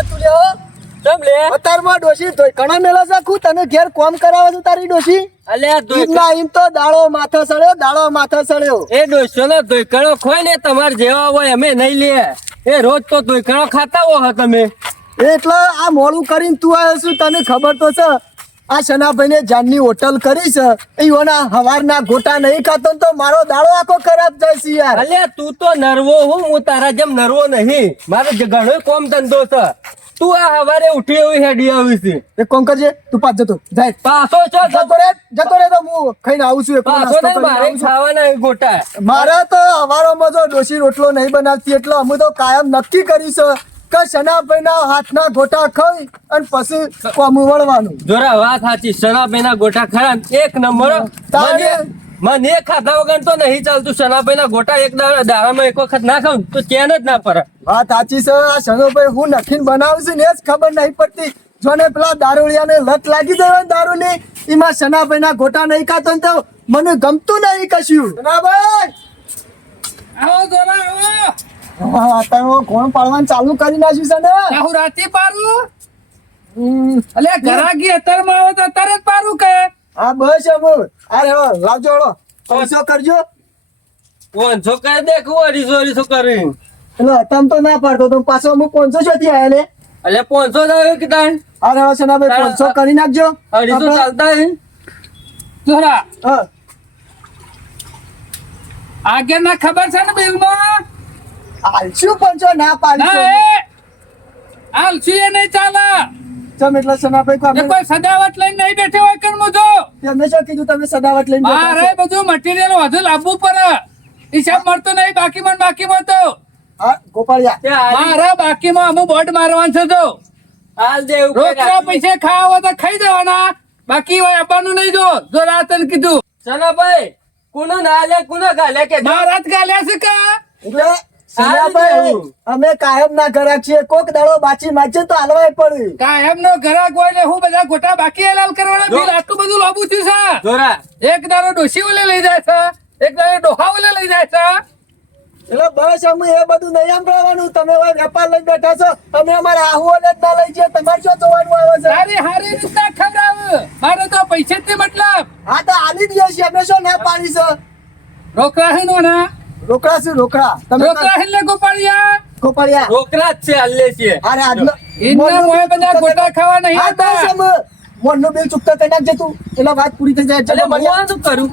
હતું લે હો. લે? અત્યારમાં ડોશી ધોઈ ઘણા મેલા સાખું તને ઘેર કોમ કરાવે છે તારી ડોશી? અલ્યા ધોઈ ઈદના તો દાળો માથે સળ્યો દાળો માથે સળ્યો. એ ડોસો ધોઈકણો ખોય ને તમારે જેવા હોય અમે નહીં લે. એ રોજ તો ધોઈકણો ખાતા હો તમે. એટલે આ મોડું કરીને તું આવ્યો છું તને ખબર તો છે. આ સનાભાઈને જાનની હોટલ કરી છે. ઈઓના હવારના ગોટા નહીં ખાતો તો મારો દાડો આખો ખરાબ જશે યાર. અલે તું તો નરવો હું હું તારા જેમ નરવો નહીં. મારે ઘણો કોમ ધંધો છે. તું આ હવારે ઉઠી આવી હેડી આવી છે. એક કોમ કરજે તું પાછ જતો. જાય. પાછો છો જતો રે જતો રે તો હું ખાઈને આવું છું પાછો ને મારે ખાવાના એ ગોટા. મારા તો હવારોમાં જો ડોશી રોટલો નહીં બનાવતી એટલે અમે તો કાયમ નક્કી કરી છે. કે શનાભાઈના હાથના ગોટા ખાઈ અને પછી કોમું વળવાનું. જોરા વાત સાચી સનાભાઈના ગોટા ખરા એક નંબર. તારે? મને ખાધા વગર તો નહીં ચાલતું. સનાભાઈના ગોટા એક દાડામાં એક વખત ના ખાવ તો ચેન જ ના પડે. વાત સાચી છે આ શનોભાઈ હું નખીન બનાવું છું ને જ ખબર નહીં પડતી. જોને પેલા દારૂડિયાને લત લાગી જાય દારૂ દારૂની એમાં શનાભાઈના ગોટા નહીં ખાતો ને તો મને ગમતું નહીં કશું. શનાભાઈ! આવો જોરા આવો. કોણ પાડવાનું ચાલુ કરી નાખ્યું છે ને? હું રાતે પારું અલે ઘરાગી ઘરાકી અત્યારમાં આવે તો અત્યારે જ પારું કે? હા બસ હવે. અરે લાવજો હળો પૈસો કરજો. પાંચસો કરી દે કે અઢીસો અઢીસો કરી એટલે તમ તો ના પાડતો તો પાછો અમુક પાંચસો ચોથી આયા ને એટલે પાંચસો જ આવ્યો કે તાણ? અરે હવે શનાભાઈ પાંચસો કરી નાખજો. અઢીસો ચાલતા હે? જોરા હા. આગળના ખબર છે ને બિલમાં હાલશું પણ છો ના પાડશો. એ એ નહીં ચાલે. ચમ એટલે સનાભાઈ કો કોઈ સજાવટ લઈને નહીં બેઠે હોય કે મુજો તમે શું કીધું તમે સદાવટ લઈને બેઠા મારે બધું મટીરીયલ વધુ લાવવું પડે. હિસાબ મળતો નહીં બાકીમાં મન બાકી મળતો હા ગોપાળિયા. તે હારી- મારા બાકીમાં અમુક બોર્ડ મારવાનું છે તો હાલ દે રોકડા પૈસે ખાવા તો ખાઈ દેવાના. બાકી હોય આપવાનું નહીં જો. જો રાતન કીધું. સનાભાઈ કુનો ના લે કુનો ગાલે કે મારા જ ગાલ્યા છે કા? અમે કાયમ ના ઘરાક છીએ. કોક દાડો બાચી માચે તો હાલવાય પડે. કાયમ નો ઘરાક હોય ને હું બધા ગોટા બાકી હલાલ કરવાના. બિલ આટલું બધું લાંબુ થયું છે. જોરા. એક દાડો ડોસી ઓલે લઈ જાય છે. એક દાડો ડોહા ઓલે લઈ જાય છે. એટલે બસ અમે એ બધું નહીં સાંભળવાનું. તમે હવે વેપાર લઈ બેઠા છો. અમે અમારા આહુઓને જ ના લઈ જઈએ. તમારે શું જોવાનું આવે છે? સારી હારી રીતના ખવડાવ. મારે તો પૈસે જ મતલબ. હા તો આલી દઈએ છીએ અમે શું ના પાડી છે? રોકડા હે નો ના રોકડા શું? રોકડા. તમે રોકડા એટલે ગોપાળિયા. ગોપાળિયા. રોકડા જ છે હલ્લે છે અરે આજનો ઇન્ના મોય બધા ગોટા ખાવા નહીં આવતા. બસ બિલ ચૂકતા કરી નાખજે તું. એટલે વાત પૂરી થઈ જાય. એટલે મને શું કરું?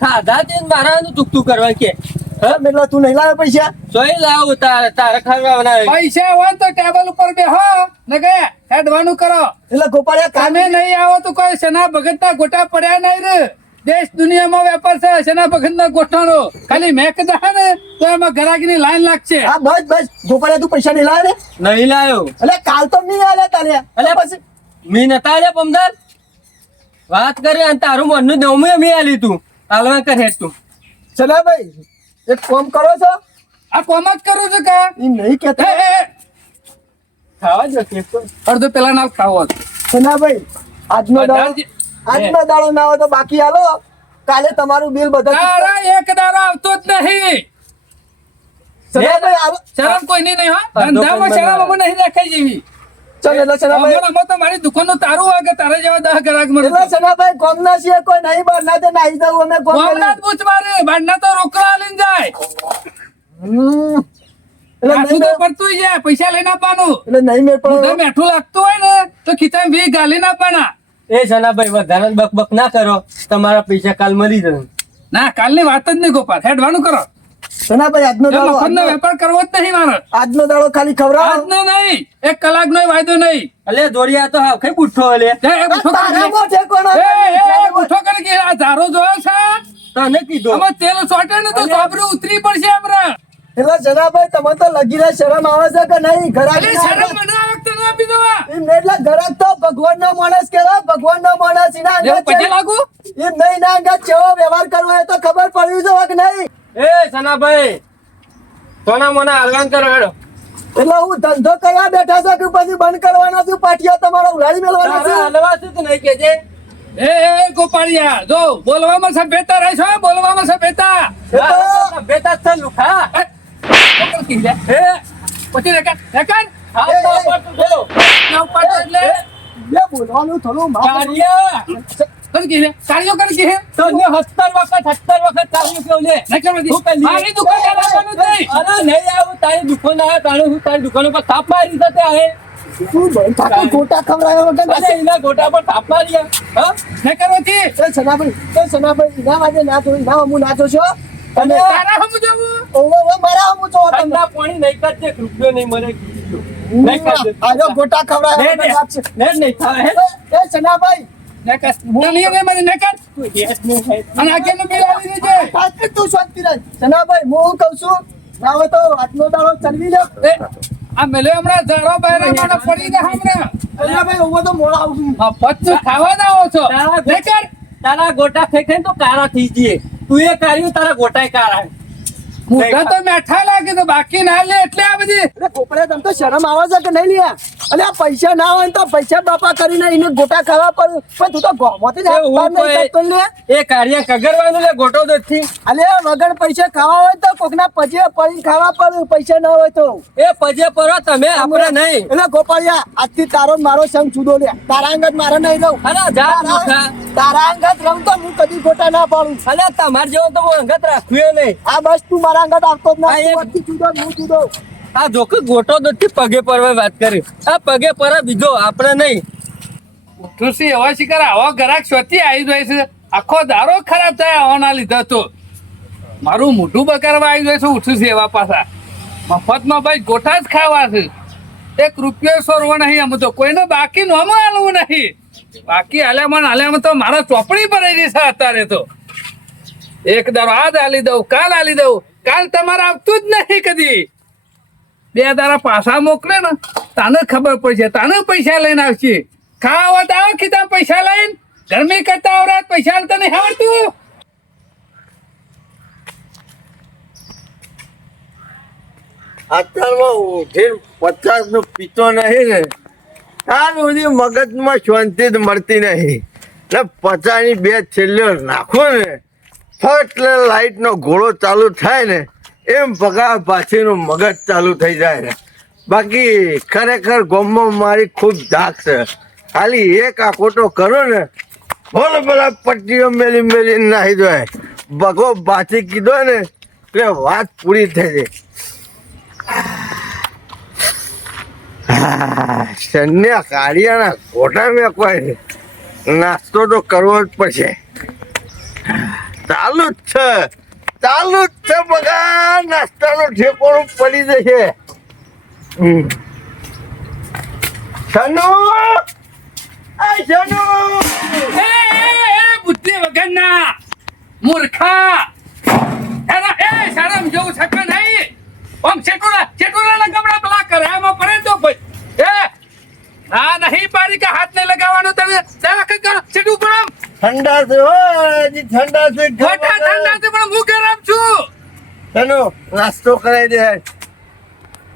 ખાધા તે મારાનું ચૂકતું કરવા કે. હા, એટલે તું નહીં લાવે પૈસા? સોય લાવ તારે તારે ખવડાવવાના પૈસા હોય તો ટેબલ ઉપર બેહો. ને કે હેડવાનું કરો. એટલે ગોપાળિયા કામે નહીં આવો તો કોઈ સેના ભગત ગોટા પડ્યા નહીં રે? દેશ દુનિયામાં વેપાર છે સેના ના ગોટાનો ખાલી મેં કીધા ને તો એમાં ઘરાકી ની લાઈન લાગશે. હા બસ બસ. ગોપાળિયા તું પૈસા નહીં લાવે નહીં લાયો. એટલે કાલ તો નહીં આલે તારે. એટલે પછી? મી નતા લે પમદાર? વાત કરી અને તારું મનનું દઉં મી આલી તું. હાલવા કરે તું. તું સલાભાઈ એક કોમ કરો છો? આ કોમ જ કરું છું કા? એ નહીં એ, ખાવા જ અડધો પેલા ના ખાવો. સનાભાઈ આજનો દાડો આજનો દાડો ના હોય તો બાકી હાલો. કાલે તમારું બિલ બધા તારા એક દાડો આવતો જ નહીં. શરમ હો. ધંધામાં શરમ અમે જેવી. મારી દુકાનનું તારું કે તારા જેવા દહ ગ્રાહક મળે સનાભાઈ કોમ ના છીએ કોઈ નહીં બહાર ના તે નાહી દઉં અમે કોમ ગામડા પૂછ મારે ભાંડના તો રોકડા લઈને જાય. પડતું પૈસા લઈને આપવાનું. એટલે નહીં મેઠું લાગતું હોય ને તો ખીચા વી ગાલી આપવાના. એ સનાભાઈ વધારે બક બક ના કરો. તમારા પૈસા કાલ મળી જશે. ના કાલની વાત જ નહીં ગોપાલ. હેડવાનું કરો. સનાભાઈ આજનો દાડો મફતનો વેપાર કરવો જ નહીં મારો. આજનો દાડો ખાલી ખવડાવો. આજનો નહીં. એક કલાકનો વાયદો નહીં. અલે દોરિયા તો હા કઈ બુઠ્ઠો અલે. એ બૂઠો કરી. તારામાં એ, એ, એ, કરી કે આ ધારો જોયો છે? તને કીધું. અમે તેલ સોટે ને તો સોબરું ઉતરી પડશે હમણાં એટલે જનાભાઈ તમે તો લગીને શરમ આવે છે કે નહીં? ઘરાક શરમ મને આ વખતે ના આપી દો આ. એટલે ઘરાક તો ભગવાન નો માણસ કેવાય ભગવાન નો માણસ. એના અંગત પગે લાગુ? એમ નહીં ના અંગત કેવો વ્યવહાર કરવો એ તો ખબર પડ્યું છે કે નહીં? એ સનાભાઈ સોના મોના હાલવાન કરો હેડો. એટલે હું ધંધો કરવા બેઠા છે કે પછી બંધ કરવાનો છું? પાટિયા તમારો ઉલાડી મેળવાનો છે? શું તું નહીં કેજે એ એ ગોપાળિયા જો બોલવામાં સભ્યતા રહેશો બોલવામાં સભ્યતા. છે લુખા. એ, પકડ કી લે. એ, પછી ના. ના એટલે બે બોલવાનું થોડું કાર્ય. કર કે કાર્યો કર કે હે? વખત સત્તર વખત ચાલ્યું કેવું લે દે. મારી દુકાન અરે નહીં આવું તારી દુકાન આ હું તારી દુકાન પર થાપ મારી આવે તું થાકો ગોટા ખવડાવ્યા વગર અરે એના ગોટા પર થાપ મારી હા નહીં કરવાથી. એ સનાભાઈ સનાભાઈ ના આજે ના જોઈ ના હું નાચો છો અને તારા હમું જવું? ઓવો ઓવો મારા હું છો ઠંડા પાણી નહીં કરજે રૂપિયો નહીં મને નહીં આજો ગોટા નહીં, થાય હે? એ સનાભાઈ કર. કર. બિલ આવી દેજે. તાકે તું શાંતિ રાખ. સનાભાઈ હું કહું છું? ના હોય તો આટલો દાડો ચલવી એ, આ મેલે હમણાં? ઝાડો બહેરા મને પડી ગયા હમણાં. સનાભાઈ ઓવો તો મોડા આવું આ પચ્ચું ખાવા જ આવો છો. તારા નહીં કર. તારા ગોટા ખાઈ તો કાળા થઈ જઈએ. તું એ કાર્યું તારા ગોટાય કાળા મોઢા તો મેઠા લાગે તો બાકી ના લે એટલે આ બધી અરે તમ તો શરમ આવે છે કે નહીં લ્યા? અને આ પૈસા ના હોય તો પૈસા બાપા કરીને એને ગોટા ખાવા પડે. પણ તું તો ગોમાંથી નહીં કોઈ- એ કાર્ય કગરવાનું લે ગોટો દોધથી અલે વગર પૈસા ખાવા હોય તો કોકના પજે પડીને ખાવા પડે પૈસા ના હોય તો. એ પજે પરો તમે આપણે નહીં. એટલે ગોપાળિયા આજથી તારો મારો સંગ જુદો લે. તારા અંગત મારે નહીં રહું. અરે જા તારા અંગત રમ તો હું કદી ગોટા ના પાડું. અલે તમાર જેવો તો હું અંગત રાખ્યો નહીં. આ બસ તું મારા અંગત આવતો જ ના આજથી જુદો હું જુદો. આ જોકે ગોટો નથી પગે પરવે વાત કરી. આ પગે પર બીજો આપણે નહીં. તુલસી હવા શિકાર આવા ગ્રાહક સ્વતી આવી જાય છે. આખો દારો ખરાબ થાય આવવાના લીધા તો. મારું મોઢું બગાડવા આવી જાય છે ઉઠું છે એવા પાછા. મફતમાં ભાઈ ગોઠા જ ખાવા છે. એક રૂપિયો સોરવો નહીં આમ તો કોઈને બાકી નોમ હાલવું નહીં. બાકી હાલ્યામાં હાલ્યામાં તો મારા ચોપડી ભરાઈ જશે અત્યારે તો. એક દારો આજ હાલી દઉં કાલ હાલી દઉં. કાલ તમારે આવતું જ નહીં કદી. બે તારા પાછા મોકલે ને, તને ખબર પડશે. તને પૈસા લઈને આવશે. ખાવા આવો ખીધા પૈસા લઈને. ગરમી કરતા આવરાત પૈસા તને આવડતું. અત્યારમાં ઉઠીને પચાસનું પીતો નહીં ને ત્યાર સુધી મગજમાં શાંતિ મળતી નહીં. ને પચાસની બે છેલ્લો નાખો ને. ફટ લાઈટ નો ઘોડો ચાલુ થાય ને, એમ પગાર પાછીનું મગજ ચાલુ થઈ જાય ને. બાકી ખરેખર ગોમમાં મારી ખૂબ ધાક છે. ખાલી એક આકોટો કરો ને બોલો ભલા પટ્ટીઓ મેલી મેલી નાહી દોય. બગો બાચી કીધો ને, એટલે વાત પૂરી થઈ જાય સન્યા કાળિયાના ગોટા મેં કોઈ નાસ્તો તો કરવો જ પડશે. ચાલુ જ છે. ચાલુ જ છે બગા. નાસ્તાનું ઠેકોણું પડી જશે. સનુ એ સનુ એ બુદ્ધિ વગરના મૂર્ખા. એના, એ, શરમ જેવું છે નહીં? આમ ચેટુલા ચેટુલાના કપડા પેલા કરાયામાં પડે તો ભાઈ એ ના નહીં પાડી કે હાથ નહીં લગાવવાનો તને જરા કે ચેટુ પર આમ ઠંડા છે હો હજી ઠંડા છે મોટા ઠંડા છે પણ હું ગરમ છું. તનો નાસ્તો કરાઈ દે.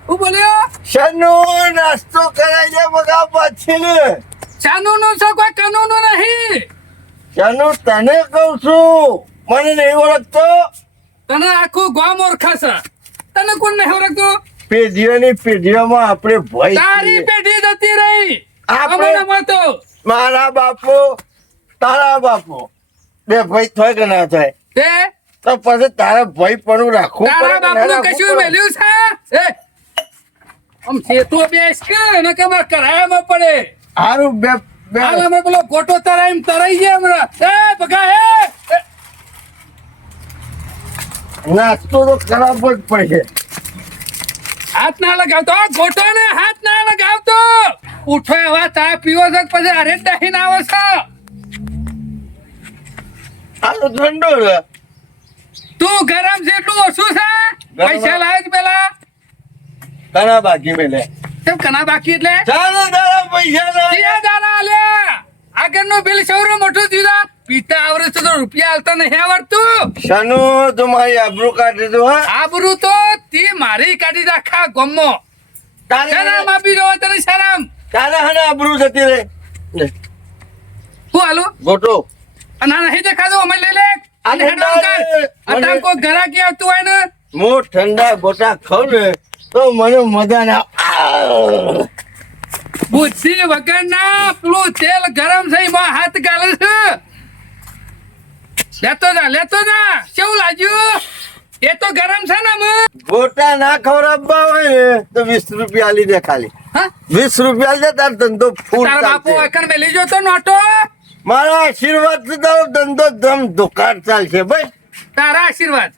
હું બોલ્યો? શનુ નાસ્તો કરાઈ દે બગા પછી ને શનુ નું છે કોઈ કનુ નું નહીં. શનુ? તને કહું છું. મને નહીં ઓળખતો. તને આખું ગામ ઓળખાશે. તને કોણ નહીં ઓળખતું? પેઢીઓની પેઢીઓમાં આપણે ભય તારી પેઢી જતી રહી. આપણે- મારા બાપુ તારા બાપો. બે ભાઈ થાય કે ના થાય? તે તો પછી તારા ભાઈ પણ રાખવું તારા પડે બાપનું કશું મેલ્યું છે? એ? આમ સેતુ બેસ કે એને કે મારે કરાયામાં પડે? હારું બે બે. અમે પેલો ગોટો એમ તરાઈ ગયા હમણાં. એ ભગા એ નાસ્તો તો ખરાબ જ પડશે. હાથ ના લગાવતો. ગોટો ને હાથ ના લગાવતો. ઉઠો એવા ચા પીવો છો પછી અરે દહીં આવો છો? હારું ઠંડો છે. તું ગરમ છે એટલું ઓછું છે? પૈસા લાવે પેલા? ઘણા બાકી મેલે. તેમ કના બાકી એટલે? ચાલો તારા પૈસા લે તીયા દાડા આલ્યા આગળનું બિલ સૌરો મોટું દીધા પિતા આવરે તો રૂપિયા આલતા નહીં આવડતું સનુ તું મારી આબરૂ કાઢી દો હા? આબરૂ તો તી મારી કાઢી રાખા ગમો તારે શરમ આપી દો તને શરમ? તારા હને આબરૂ જતી રે લે, હું હાલો? ગોટો આ નહીં દેખાતું અમે લઈ લે. અને હેડો અટામ કોઈ ઘરાકી આવતું હોય ને? હું ઠંડા ગોટા ખાઉં ને તો મને મજા ના બુદ્ધિ વગર ના પેલું તેલ ગરમ થઈ માં હાથ ગાલે છે. લેતો જા લેતો જા. કેવું લાગ્યું? એ તો ગરમ છે ને અમે ગોટા ના ખવડાવવા હોય ને તો વીસ રૂપિયા લીધે ખાલી. હા? વીસ રૂપિયા દે તાર ધંધો ફૂલ તારા બાપુ ચાલશે. વખત લીજો તો નોટો. મારા આશીર્વાદથી તારો ધંધો ધમ દુકાળ ચાલશે ભાઈ તારા આશીર્વાદ?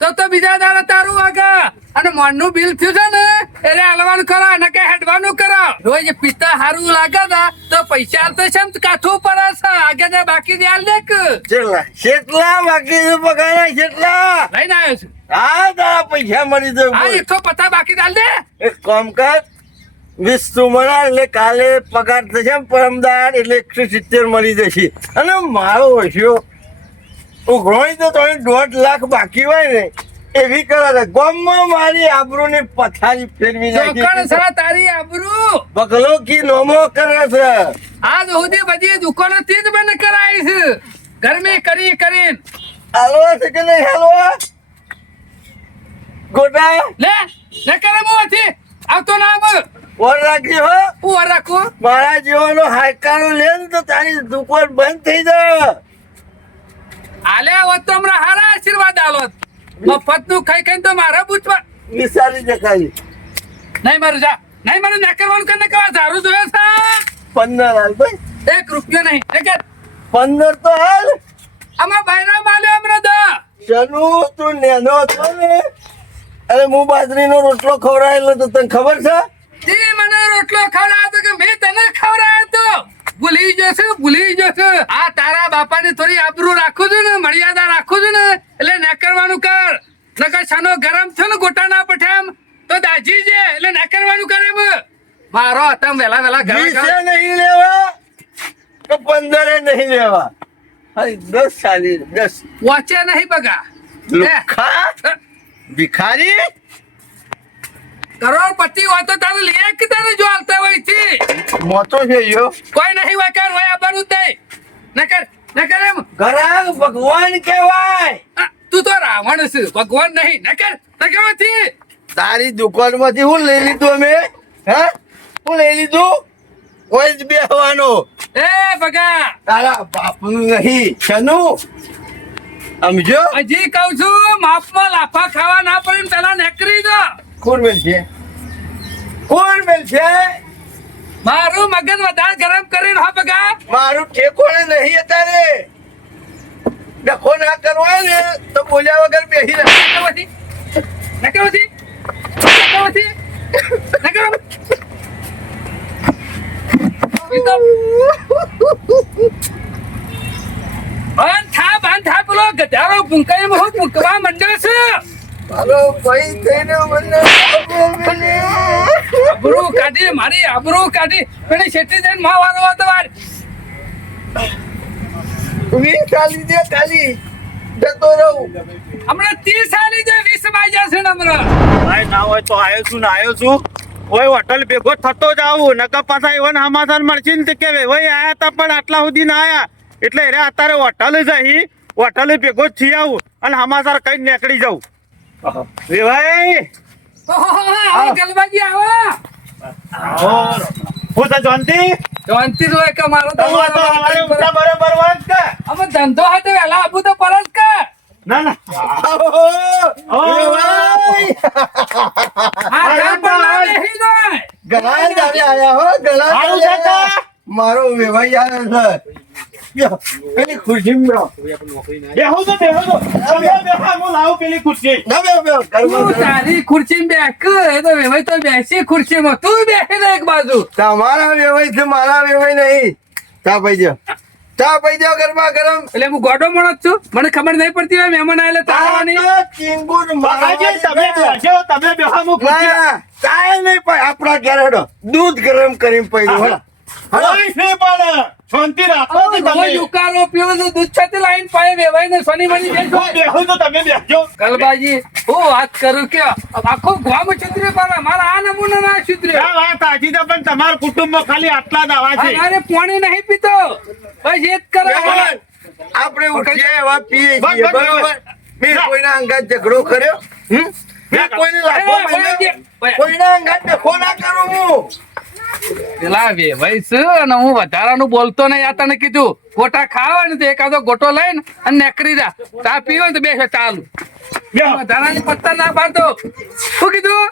તો તો બીજા દાડા તારું આગા અને મોનનું બિલ થયું છે ને એટલે હલવાનું કરો અને કે હેડવાનું કરો. રોજ પિતા હારું લાગે તા તો પૈસા તો છે ને કાઠું પડે છે. આગે જે બાકી દે દેખ. કેટલા કેટલા બાકી પગાર કેટલા લઈને આવ્યો છું. હા તારા પૈસા મળી આ જાય એકસો પચાસ બાકી દે હાલ દે. એક કામ કર વીસ એટલે કાલે પગાર થશે પરમદાર એટલે એકસો સિત્તેર મળી જશે. અને મારો વસ્યો ઉઘરોણી તો તમે દોઢ લાખ બાકી હોય ને એવી કરે ગમમાં મારી આબરૂ ને પથારી ફેરવી નાખી સરા તારી આબરૂ! બગલો કી નોમો કરે છે. આજ સુધી બધી દુકાનો થી જ બંધ કરાવી છે. ગરમી કરી કરીને. હાલવા છે કે નહીં હાલવા? ગોટા લે ન કરે મોથી આવતો ના આવ ઓર રાખી હો. હું રાખો? મારા જીવાનો હાયકાનો લે તો તારી દુકાન બંધ થઈ જાય. આલે હોત તો હમણાં હારા આશીર્વાદ આલો. મફતનું ખાઈ ખાઈ તો મારે પૂછવા નિશાની દેખાય. નહીં મારું જા. નહીં મારું ના કરવાનું કે ના કરવા? સારું જોયો છે? પંદર હાલ ભાઈ. એક રૂપિયો નહીં. એક પંદર તો હાલ. આમાં બૈરા માલ્યો હમણાં તો. ચનુ તું નેનો છો ને? અરે હું બાજરીનો રોટલો ખવડાયેલો તો તને ખબર છે? મને રોટલો ખવડાવ્યો કે મેં તને ખવડાવ્યો તો. ભૂલી જશે ભૂલી જશે. આ તારા બાપાની થોડી આબરૂ રાખું છું ને મર્યાદા રાખું છું ને એટલે ના કરવાનું કર. નકર છાનો ગરમ થયો ને ગોટા ના પઠામ તો દાજી છે એટલે ના કરવાનું કરે એમ. મારો આતમ વેલા વેલા ઘરે વીસે નહીં લેવા તો પંદરે નહીં લેવા. દસ સાલી દસ. વોચે નહીં બગા. ભિખારી? કરોડપતિ હોય તો તારે લે કે તારે જો હાલતા હોય છે. મોટો છે યો. કોઈ નહીં હોય કર હોય આવવાનું તે. નકર નકર એમ. ઘરાક ભગવાન કહેવાય. તું તો રાવણ છે ભગવાન નહીં. નકર નકર હોતી. તારી દુકાનમાંથી હું લઈ લીધું અમે? હે? હું લઈ લીધું? કોઈ જ બેહવાનો. એ બગા તારા બાપનું નહીં છનું સમજો હજી કઉ છું માપમાં લાફા ખાવા ના પડે તારા પેલા નેકરી દો. કોણ છે કોણ છે મારું મગજ વધારે ગરમ કરી હા બગા મારું ઠેકોણે નહીં અત્યારે. ડખો ના કરવો ને તો બોલ્યા વગર બેસી રહે. નકર નથી નકર નથી નકર બંધ થા બંધ થા પેલો ગધારો ભૂંકાઈ બહુ ભૂંકવા માંડ્યો છે. મારો ભાઈ થઈને મને આબરૂ કાઢી મારી આબરૂ કાઢી. પેલી શેઠી જઈને માં વાળો હતો વાર. વીસ ચાલી દે ખાલી જતો રહું. હમણાં ત્રીસ આલી જાય વીસમાં જશે ને હમણાં. ભાઈ ના હોય તો આવ્યો છું ને આવ્યો છું. ઓય હોટલ ભેગો થતો જ આવું. નકર પાછા એવન સમાધાન મળશે ને કેવે. કે ભાઈ આયા તા પણ આટલા સુધી ના આયા. એટલે રે અત્યારે હોટલ જ અહીં. હોટલ ભેગો જ થઈ આવું. અને સમાચાર કઈ નીકળી જાઉં. રે ભાઈ. આવો ગલબાજી આવો. હું તો જોનતી જોનતી હોય કે મારો તો અમારે બરોબર વાત કે? અમે ધંધો હતો વેલા આપું તો પરસ કે. ના ના. ઘણા દાડે આયા હો. મારો વેવાઈ આવ્યો છે. પેલી ખુરશીમાં બેહો. બેહો તો બેહો તો. તમે બેહા હું લાવું પેલી ખુરશી. ના બેહો, બેહો. તું તારી ખુરશીમાં બેસ એ તો વેવાઈ તો બેસી ખુરશીમાં તું બેસી દે એક બાજુ. તમારા વેવાઈ છે મારા વેવાઈ નહીં. ચા પી દો ચા પી દો ગરમા ગરમ. એટલે હું ગોડો માણસ છું? મને ખબર નહીં પડતી હોય મહેમાન આવેલા તારવાની ચીંગુર બાકાજી, તમે બેસો તમે બેહા મુ ખુરશી ના, ચાય નહીં પાય આપણા ઘેર હેડો. દૂધ ગરમ કરીને પડ્યું. કોઈ છે પણ. શાંતિ રાખો તમે. ઉકાળો પીવો છો દૂધ છાતી લાઈન પાય વેવાઈ ને શનિ મની બેસો હું તો તમે બેસજો કલબાજી હું વાત કરું કે આખું ગામ છત્રી પર મારા આ નમૂના ના છત્રી. આ વાત સાચી છે પણ તમારા કુટુંબમાં ખાલી આટલા જ આવા છે. અરે પાણી નહીં પીતો. બસ એક કરો. આપણે ઉઠીએ એવા પીએ છીએ મેં કોઈના અંગાત ઝઘડો કર્યો? હમ? મેં કોઈને અંગાત ડખો ના કરું હું? પેલા વેવાઈ અને હું વધારાનું બોલતો નહીં આ તને કીધું. ગોટા ખાવા ને તો એકાદો ગોટો લઈને અને નેકરી જા. ચા પીવો ને તો બેસો ચાલુ. વધારાની પત્તા ના પાડતો. શું કીધું?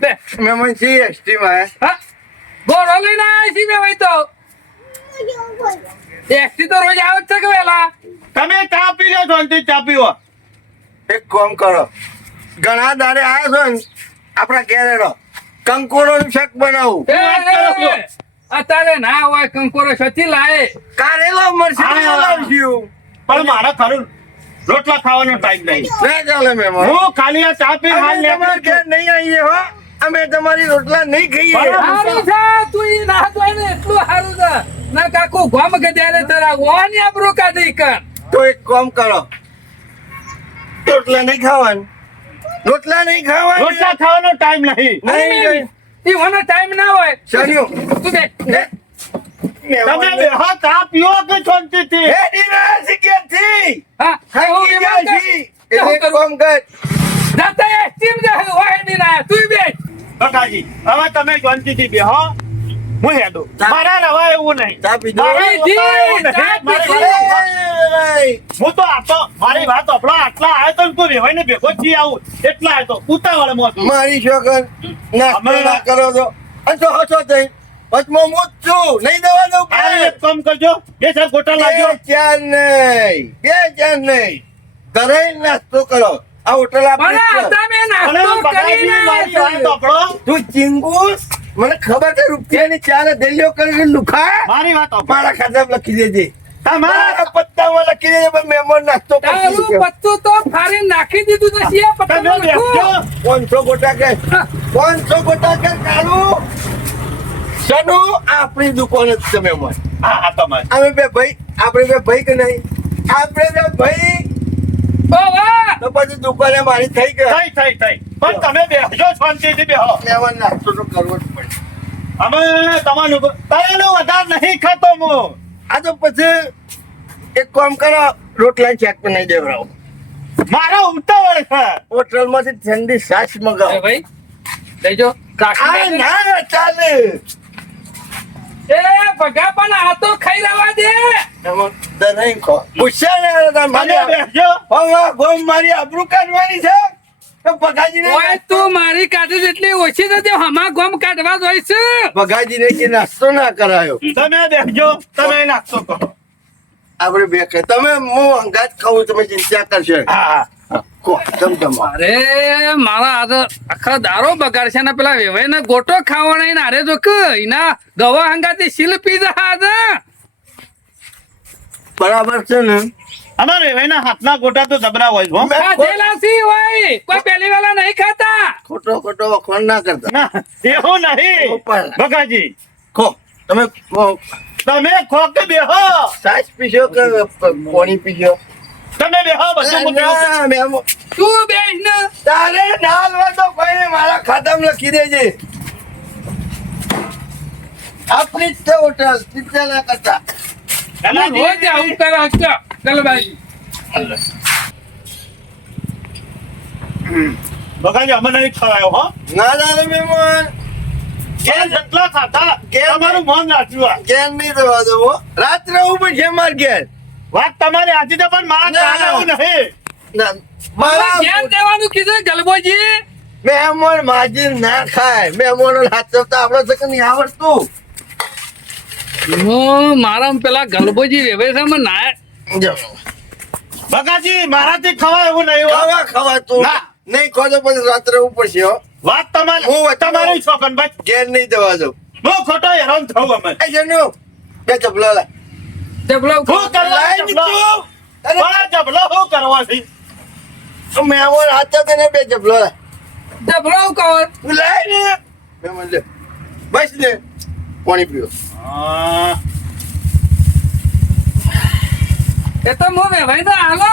બે. મહેમાન સી એસટી માં હા. ગોળો લઈને આવ્યા છીએ વેવાઈ તો. એસટી તો રોજ આવે છે કે વેલા? તમે ચા પી લો શાંતિ ચા પીવો. એક કામ કરો. ઘણા દાડે આયા છો ને આપણા ઘેરે રહો. કંકોરો શાક બનાવું. અત્યારે ના હોય કંકોરો સથી લાય. કારેલો મરસી પણ મારા ખરું રોટલા ખાવાનો ટાઈમ નહીં. ના ચાલે મહેમાન હું ખાલી આ ચા પી હાલ અમે તમારા ઘેર નહીં આવીએ હો. અમે તમારી રોટલા નહીં ખાઈએ. સારું છે. તું ઈ ના જોઈ ને એટલું સારું છે. ના કાકુ ગોમ કે ત્યારે તારા ઓની આબરૂ કાઢી કર. તો એક કામ કરો. રોટલા નહીં ખાવાનું. રોટલા નહીં ખાવા રોટલા ખાવાનો ટાઈમ નહીં. નહીં નહીં. ઈ મને ટાઈમ ના હોય. શનિયો. તું દે તમે બેહો ચા પીવો કે શાંતિથી હેડી ના શીખ્યાથી. હા હું ગયા છી. એટલે? કામ કર. જાતે એસ્ટીમ જાય હોયની તું બે બકાજી હવે તમે શાંતિથી બેહો. હું હેડું? મારા રવા એવું નહીં. હું તો આ મારી વાત આપણો આટલા આવ્યો તો ભેગો જ આવું. એટલા તો. મારી છોકર ના કરો તો અને તો હસો થઈ વચમાં હું છું. નહીં દેવા દઉં આ એક કામ કરજો. બે ચાર ગોટા લાગ્યો. બે ચાર નહીં. બે ચાર નહીં. ઘરે નાસ્તો કરો. આ હોટલ આપણે તમે નાસ્તો કરીને તું ચિંગુસ? મને ખબર છે રૂપિયાની ચાર દેલીઓ કરીને લુખા મારી વાત મારા ખાતામાં લખી દેજે. તમારા પત્તામાં લખી દેજે પણ મહેમાન નાસ્તો તારું પત્તું તો ફાડી નાખી દીધું તો શિયા તમે પત્તું બેસજો. પાંચસો ગોટા કે પાંચસો ગોટા કે કાળુ. સનુ આપણી દુકાન જ હા અમે બે ભાઈ આપણે બે ભાઈ કે નહીં? આપણે બે ભાઈ તો પછી દુકાને મારી થઈ ગઈ થઈ થઈ થઈ. પણ તમે બેસજો શાંતિથી બેહો. મહેમાન નાસ્તો તો કરવો જ પડે. અમે તમારું તારેનું વધારે નહીં ખાતો હું. આ તો પછી એક કામ કરો રોટલા ચેક પર નહીં દેવડાવો મારો ઉતાવળ છે. હોટલમાંથી ઠંડી સાસ મગાવો. ભાઈ લઈ જો કાકી ના ચાલે. એ ભગા પણ આ તો ખાઈ રહેવા દે. તો નહીં ગુસ્સે ને આવે તો તમે મારી બેસજો. હવે ગોમ મારી આબરૂ કાઢવાની છે? તો પગાજીને ઓય તું મારી કાઢી જેટલી ઓછી નથી હમા ગોમ કાઢવા જોઈ છે પગાજીને કે નાસ્તો ના કરાયો. તમે બેસજો. તમે નાસ્તો કરો. આપણે બે કે તમે હું અંગાત ખાવું તમે ચિંતા કરશો. હા કો અરે મારા આખા દારો બગાડશે ને પેલા વેવાઈ ને ગોટો ખાવાના એને અરે જો એના ગવા હંગાતી શીલ પી બરાબર છે ને? અમારે એના હાથના ગોટા તો જબરા હોય હો. ખાધેલા સી હોય. કોઈ પહેલી વાલા નહીં ખાતા. ખોટો ખોટો વખોણ ના કરતા. ના એવું નહીં. ઉપર. ખો. તમે. તમે ખો કે બેહો? સાસ પીશો કે પાણી પીશો? તમે બધું હું પીવું ના, મેં- તું બેસ ને. તારે ના હાલવા તો કોઈ મારા ખાતામાં લખી દેજે. આપની જ છે હોટલ ચિંતા ના કરતા રોજ આવું કરે હશે ચાલો બાજી. બકાજી અમે નહીં ખવાયો હો. ના દાદા મહેમાન. ઘેર જેટલા ખાતા કે અમારું મન રાખ્યું ઘેર નહીં દેવા દેવો રાત્રે હું પણ છે માર ઘેર. વાત તમારી આજી છે પણ મારા ના. હું નહીં. મારા ધ્યાન દેવાનું કીધું ગલબોજી. મહેમાન માજી ના ખાય. મહેમાનો હાચવતા આપણે તો કે નહીં આવડતું મારા પેલા ગલબોજી વેવે ના જો, મારાથી ખવાય એવું નહીં. ખાવા ખાવાતું. ના. નહીં ખોજો પછી રાત્રે ઉપર છે વાત તમારી હું તમારી છોકન ભાઈ. ઘેર નહીં દેવા દઉં. બહુ ખોટો હેરાન થઉં અમે. એ જનુ બે ચપલો લાય જબલો હું કરવા લાય જબલો? ડબલો હું કરવા છે શું કરવાથી? મહેમાન હાચવતા ને બે ડબલો ડબલો જબલો કહો તું લાય ને. મહેમાન લે. બસ લે. પાણી પીઓ. હા. એ તો હું વેવાઈ તો આલો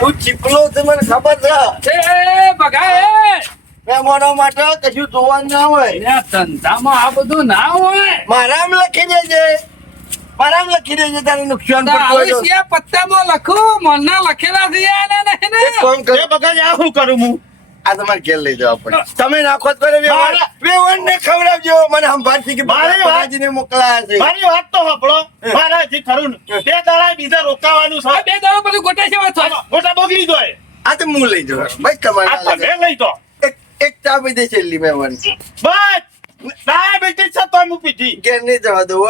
હું ચીપલો છે મને ખબર છે. એ બગા એ મહેમાનો માટે કશું જોવાનું ના હોય. ધંધામાં આ બધું ના હોય. મારામાં લખી દેજે. પરામ લખી દેજે તારે નુકસાન પડતું પત્તામાં લખું મનના લખેલા છે આને નહીં ને. એક કામ કરો. એ બગાજી આ શું કરું હું? આ તમારે ઘેર લઈ જવા પડે તમે નાખો તો ને ખવડાવજો. મને સંભાળથી કે મારી વાત- ને મોકલાયા છે. મારી વાત તો સાંભળો. મારા હજી ખરું ને. બે દાડા બીજા રોકાવાનું છે. બે દાડો બધું ગોટા છે ગોટા થાય. મોટા આ તો હું લઈ જવા ભાઈ તમારે તમે લઈ તો એક ચા પીધી છેલ્લી છેલ્લી વન બસ! ડાયાબિટીસ છે તો હું પીધી. ઘેર નહીં જવા દઉં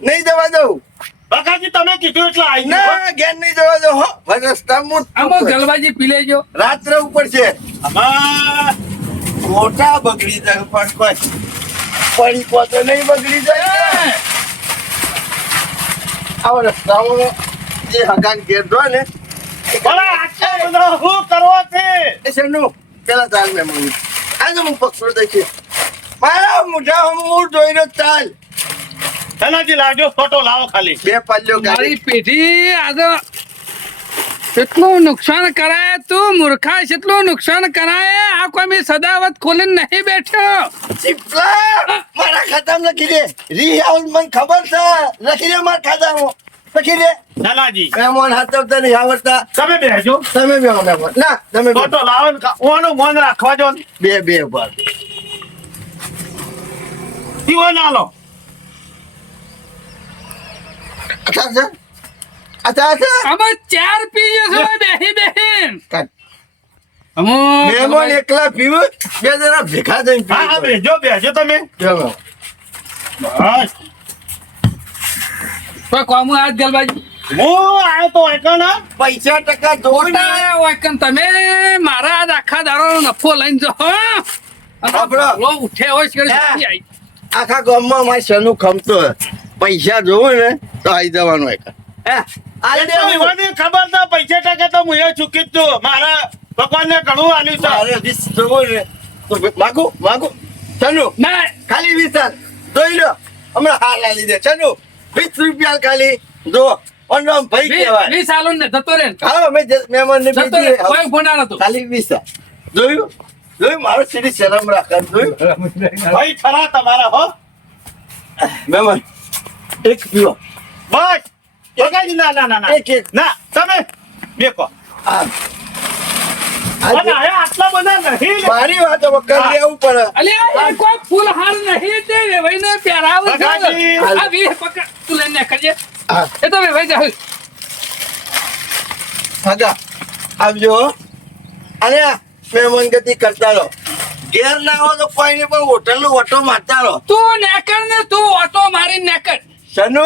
નહીં જવા દઉં. બકાજી તમે કીધું એટલે આવી ગયો. ના ઘેર નહીં જવા દો હો. વન રસ્તા મૂળ આમાં પી લેજો. રાત્રે ઉપર છે. મોટા બગડી જાય પણ કોઈ પડી પોતે નહીં બગડી જાય. આવો રસ્તાઓ જે હગાન ઘેર જો ને ભલા આટલો બધો શું કરવો છે? એ શેનું? પેલા ચાલ મેં મળી આજે હું પક્ષો દેખી. મારા મોઢા હું જોઈને ચાલ. એનાથી લાવજો ફોટો લાવો ખાલી. બે પાલ્યો મારી ગાડી પેઢી આજે કેટલું નુકસાન કરાય તું મૂર્ખા કેટલું નુકસાન કરાય આ કોઈ સદાવત ખોલીને નહીં બેઠ્યો મારા ખાતામાં લખી દે. રી હાઉસ મને ખબર છે. લખી દે મારા ખાતામાં. લખી દે નાનાજી. મહેમાન હાથવતા નહીં આવડતા. તમે બેસજો તમે બે મહેમાન. ના તમે બે ફોટો લાવો ઓનું મન રાખવા જો બે બે વાર દીવો ના લો અચ્છા છે અચ્છા છે અમે ચાર પીજો છો બેહી બેહીન. મહેમાન એકલા પીવું? બે જણા ભેગા થઈને બેજો પીવું બેસજો તમે. બસ. કોઈ કોમું આજ ગલબાજી? હું આયો તો એકણ પૈસા ટકા જોવું ને તમે? મારા આજ આખા દારો નફો લઈને જો આપણો. લો ઉઠે હોય છે. આખા ગામમાં મારી સનું ખમતો પૈસા જોવું ને તો આવી જવાનું એક. હે આલી દે ખબર ના પૈસા ટકા તો હું એ ચૂકી જ છું. મારા ભગવાનને ઘણું આલ્યું છે. જોવું ને. તો માગું માગું. ચાલુ ના. ખાલી વિસ્તાર જોઈ લો. હમણાં હાલ આલી દે. સનુ વીસ રૂપિયા ખાલી. જો ઓનો ભાઈ કહેવાય. વીસ આલું ને જતો રે ને. હા મેં મહેમાન ને રે બીજી કોઈ ફોન આલો તો ખાલી વીસ જોયું? જોયું? મારો સીધી શરમ રાખે જોયું? ભાઈ ખરા તમારા હો. મહેમાન એક પીવો. બસ. બગાજી ના ના ના ના. એક એક. ના તમે બેકો. આ. અને આ આયા આટલા બધા નહીં. મારી વાત વખત લેવું પડે. અલ્યા કોઈ ફૂલ હાર નહીં તે વેવાઈને પહેરાવું છે. આ વીસ પકડ. તું લઈને કરજે. એ તો વેવાઈ જાય હગા આવજો આ મહેમાન ગતિ કરતા રહો. ઘેર ના હો તો કોઈ નહીં પણ હોટલનું ઓટો મારતા રહો. તું નેકર ને તું ઓટો મારી નેકર સનુ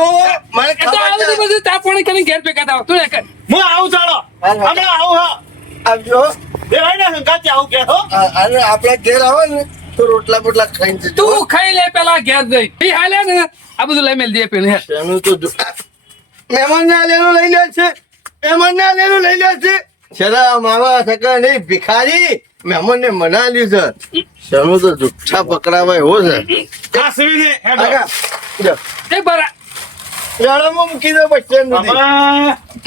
મને તો ખબર આવું છે. બધું તાપણી કરીને ઘેર ભેગા થાવ. તું નેકર હું આવું ચાલો. હમણાં આવું હા. આવજો. દેવાય ને હંગાથી આવું કે હો. અરે અને ઘેર આવો ને તો રોટલા બોટલા ખાઈને તું ખાઈ લે પેલા ઘેર જઈ. એ હાલે ને. આ બધું લઈ મેલ દે પેલું એનું તો મહેમાન ના લેલું લઈ લે છે. મહેમાન ના લેલું લઈ લે છે. શરમ મારા સકા નહીં ભિખારી મહેમાન ને મનાલ્યું છે. સનુ તો જુઠ્ઠા પકડાવાય હો છે. કાસવીને હેડો. એ બરા મૂકી દો સ્ટેન્ડ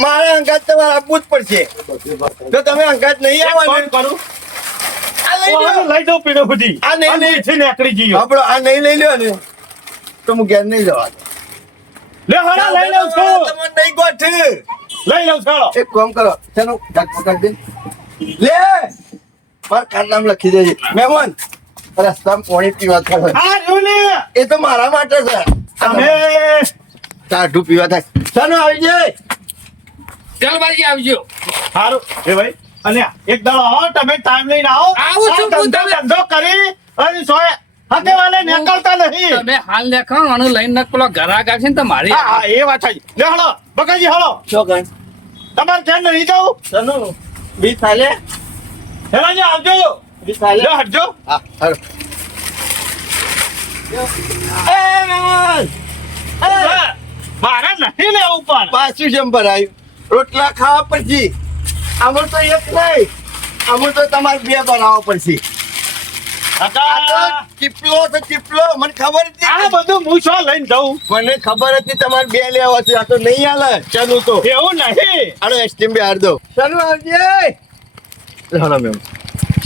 મારે અંગાત તમારે આપવું જ પડશે. તો તમે અંગાત નહીં આવવાનું? આવો કરું. આ લઈ લો લઈ જાઉં પીળો બધી. આ નહીં, લઈ નહીં. છે ને આકડી જઈએ આપણો આ નહીં લઈ લ્યો ને. તો હું ઘેર નહીં જવા લે હળા લઈ લઉં છું તમને નહીં ગોઠ લઈ લઉં છું એક કામ કરો ચાલો ઢાક પકડ દે. લે! માર ખાતામાં લખી દેજે. મહેમાન. રસ્તામાં પાણી પીવા થાય. હા જોને એ તો મારા માટે છે. તમે ટાઢું પીવા થાય. ચાલો આવી જાય ચાલ બાજી આવજો સારું એ ભાઈ અને એક દાડો આવો તમે ટાઈમ લઈને આવો. આવું છું, ધંધો કરી અને સોય હાથે વાલે નીકળતા નહીં. તમે હાલ દેખાવ લઈને નાખ પેલો આવશે ને તો મારી હા એ વાત લે હળો બકાજી હળો. શું તમારે નહીં બી થાલે હેલાજી આવજો. બી થાલે લે. હટજો. હા હાલો. એ મહેમાન લે, નહીં લેવું પણ. પાછું જેમ ભરાયું. રોટલા ખાવા પછી આમાં તો એક નહીં. આમાં તો તમારે બે બનાવવા પડશે. ચીપલો તો ચીપલો મને ખબર હતી આ બધું હું શું લઈને જાઉં? મને ખબર હતી તમારે બે લેવા છે. આ તો નહીં હાલે ચાલુ તો. એવું નહીં. આનો એસ્ટીમ બી હાર દો. ચાલુ આવજે. હાલો મેમ.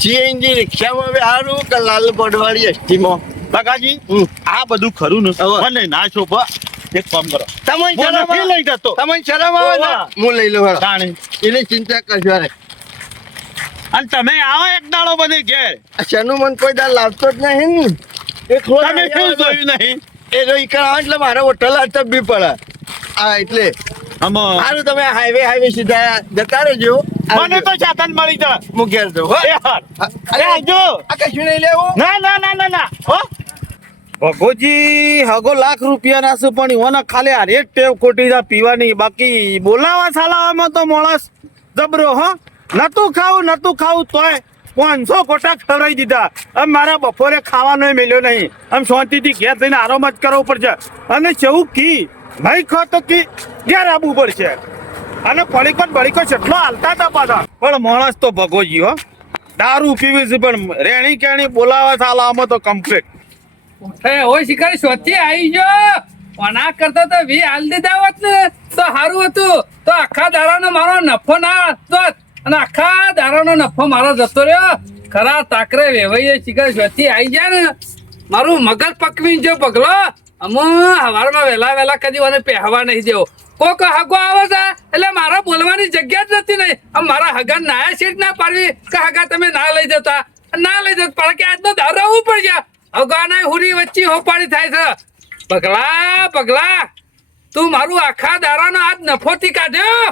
સીએનજી રિક્ષામાં હવે હારું કે લાલ પડવાળી એસટીમાં બાકાજી હમ. આ બધું ખરું ને. મને ના શોભા. એક કામ કરો. તમે હું શરમ લઈ જતો. તમે શરમ આવે હું લઈ લઉં એની ચિંતા કરજો રે અને તમે આવો એક દાડો બને ઘેર. શેનું મન કોઈ દાળ લાવતો જ નહીં એ તમે શું જોયું નહીં? એ જો ઈકણ આવે એટલે મારે હોટલ આ બી પડે. આ એટલે. સારું તમે હાઈવે હાઈવે સીધા જતા રહેજો. મને તો સાધન મળી જાય. હું ઘેર જો હો. એ હાર. અરે આવજો આ કશું નહીં લેવું? ના ના ના ના ના. હો. ભગોજી હગો લાખ રૂપિયા ના છે પણ ઓને ખાલી આ રેટ ટેવ ખોટી જા પીવાની. બાકી બોલાવા સાલાવામાં તો માણસ જબરો હો. નતું ખાવું નતું ખાવું તોય પાંચસો કોટા ખવડાવી દીધા. આમ મારા બપોરે ખાવાનો મેલ્યો નહીં. આમ શાંતિથી ઘેર થઈને આરામ જ કરવો પડશે. અને ચેવું કી, નહીં ખો તો કી, ઘેર આવવું પડશે. અને પડીકો બળીકો કેટલો હાલતા હતા પાછા. પણ માણસ તો ભગો ગયો દારૂ પીવી છે, પણ રેણી કેણી બોલાવા સાલાવામાં તો કમ્પ્લીટ ઉઠે હોય શિકારી શોધી આવી ગયો. ઓના કરતા તો વી હાલ દીધા હોત ને, તો સારું હતું. તો આખા દાડાનો મારો નફો ના, તો અને આખા દારાનો નફો મારો જતો રહ્યો. ખરા તાકરે વેવાઈએ શિકાર શોધી આવી જાય ને, મારું મગજ પકવી જો પગલો, અમો હવારમાં વહેલા વહેલા કદી મને પહેવા નહીં જેવો કોક હગો આવે છે એટલે મારા બોલવાની જગ્યા જ નથી નહીં. આમ મારા હગા નાયા સીટ ના પાડવી કે હગા તમે ના લઈ જતા? ના લઈ જતા પણ કે આજનો દારો આવવું પડશે હગાના હુરી વચ્ચે હોપાડી થાય છે. પગલા પગલા, તું મારું આખા દારાનો આજ નફોથી કાઢ્યો.